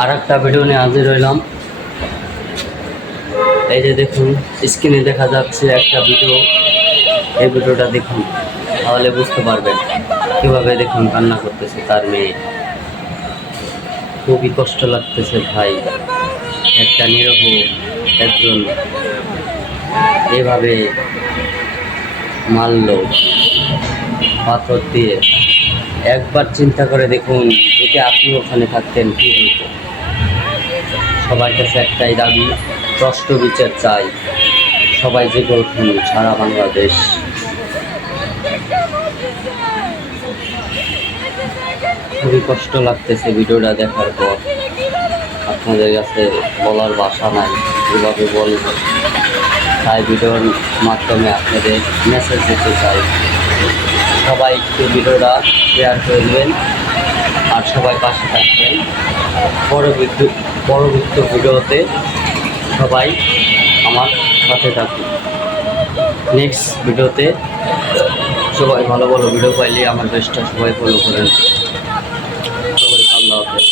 আর একটা ভিডিও নিয়ে হাজির হইলাম। এই যে দেখুন, স্ক্রিনে দেখা যাচ্ছে একটা ভিডিও। এই ভিডিওটা দেখুন, তাহলে বুঝতে পারবেন কীভাবে দেখুন কান্না করতেছে তার মেয়ে। খুবই কষ্ট লাগতেছে ভাই, একটা নিরহ একজন এভাবে মারল পাথর দিয়ে। একবার চিন্তা করে দেখুন, যদি আপনি ওখানে থাকতেন কী হতো। সবার কাছে একটাই দাবি, স্পষ্ট বিচার চাই। সবাই জেগে উঠুন, সারা বাংলাদেশ। খুবই কষ্ট লাগতেছে ভিডিওটা দেখার পর। আপনাদের কাছে বলার ভাষা নাই, এভাবে বলব। তাই ভিডিওর মাধ্যমে আপনাদের মেসেজ দিতে চাই, সবাই একটু ভিডিওটা শেয়ার করবেন আর সবাই পাশে থাকবেন। পরবর্তী ভিডিওতে সবাই আমার সাথে থাকুন। নেক্সট ভিডিওতে সবাই ভালো ভালো ভিডিও পাইলে আমার পেজটা সবাই ফলো করেন। সবাই আল্লাহ হাফেজ।